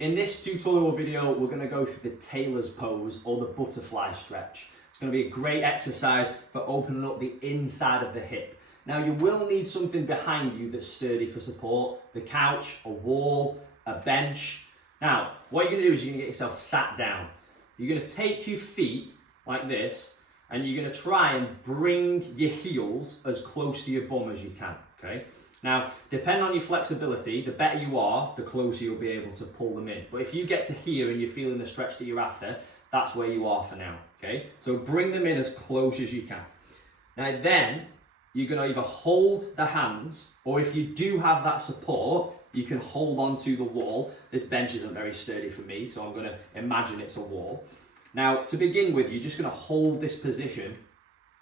In this tutorial video, we're going to go through the Tailors pose or the butterfly stretch. It's going to be a great exercise for opening up the inside of the hip. Now you will need something behind you that's sturdy for support, the couch, a wall, a bench. Now, what you're going to do is you're going to get yourself sat down. You're going to take your feet like this and you're going to try and bring your heels as close to your bum as you can, okay? Now, depending on your flexibility, the better you are, the closer you'll be able to pull them in. But if you get to here and you're feeling the stretch that you're after, that's where you are for now, okay? So bring them in as close as you can. Now then, you're gonna either hold the hands, or if you do have that support, you can hold onto the wall. This bench isn't very sturdy for me, so I'm gonna imagine it's a wall. Now, to begin with, you're just gonna hold this position,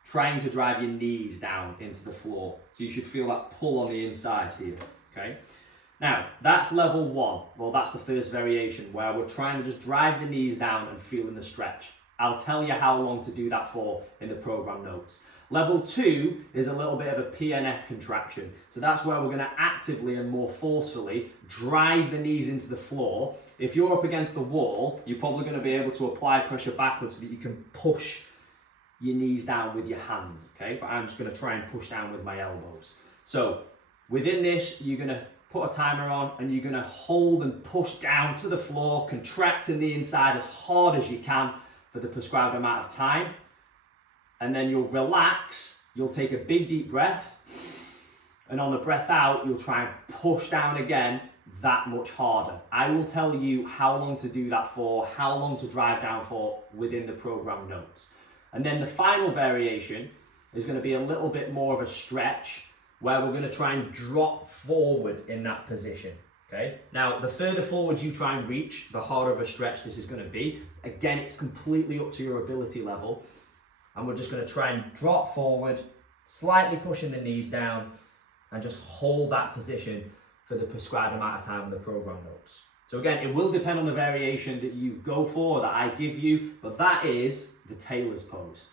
trying to drive your knees down into the floor. So you should feel that pull on the inside here, okay? Now, that's level one. Well, that's the first variation where we're trying to just drive the knees down and feeling the stretch. I'll tell you how long to do that for in the program notes. Level two is a little bit of a PNF contraction. So that's where we're gonna actively and more forcefully drive the knees into the floor. If you're up against the wall, you're probably gonna be able to apply pressure backwards so that you can push your knees down with your hands, okay? But I'm just gonna try and push down with my elbows. So within this, you're gonna put a timer on and you're gonna hold and push down to the floor, contracting the inside as hard as you can for the prescribed amount of time. And then you'll relax, you'll take a big deep breath, and on the breath out, you'll try and push down again that much harder. I will tell you how long to do that for, how long to drive down for within the program notes. And then the final variation is going to be a little bit more of a stretch where we're going to try and drop forward in that position, okay? Now, the further forward you try and reach, the harder of a stretch this is going to be. Again, it's completely up to your ability level. And we're just going to try and drop forward, slightly pushing the knees down, and just hold that position for the prescribed amount of time in the program notes. So again, it will depend on the variation that you go for, that I give you, but that is the Tailors pose.